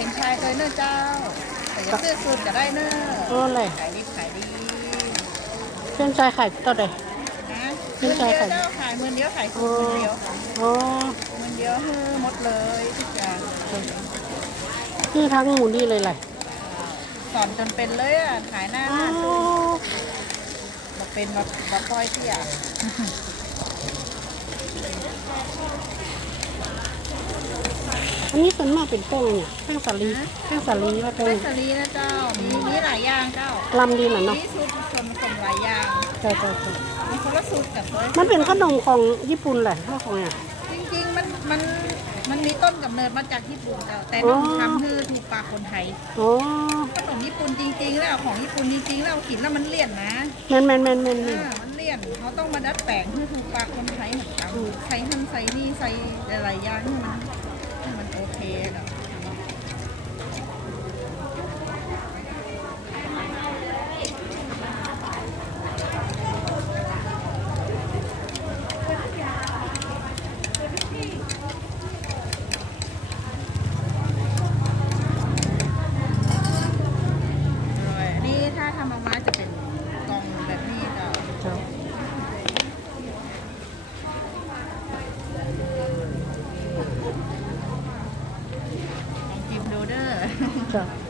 เป็นชายเคยเนอะเจ้าแต่จะซื้อสูตรจะได้เนอะโอ้เลยขายดีขายดีเส้นชายไข่ต่อใดนะเป็หมื่นนชายเดียวขายเจ้าขายหมื่นเดียวขายสูตรหมื่นเดียวอ๋อหมื่นเดียวฮือหมดเลยทุกอย่างคือทั้งหมูนี่เลยแหละสอนจนเป็นเลยอะขายหน้าอ๋อห้านมาเป็นมามาปล่อยเที่ย อันนี้ส่วนมากเป็นแป้งอะไรเนี่ยแป้งสาลีแป้งสาลีว่าแป้เป็งนสลีนะเจ้า มีมีหลายอย่างเจ้า ลำดีน่ะเนาะมีสูตรส่วนผสมหลายอย่างใช่ใช่ใช่มีคนละสูตรกับด้วยมันเป็นขนมของญี่ปุ่นแหละถ้าของเนี่ย จริงๆมันมันมันมีต้นกำเนิดมาจากญี่ปุ่นเจ้า แต่อ๋ต้อองทำให้ถูกปากคนไทยอ๋อขนมญี่ปุ่นจริง ๆ แล้วของญี่ปุ่นจริงๆแล้วกินแล้วมันเลี่ยนนะแมนแมนแมนแมนแมน อ่ามันเลี่ยนเขาต้องมาดัดแปลงให้ถูกปากคนไทยเหมือนกันใส่หั่นใส่นี่ใส่หลายๆอย่างให้มันให้มั นโอเคเนาะ เลยอันนี้ถ้าทำออกมาจะเป็นกล่องแบบนี้เจ้า เจ้า ล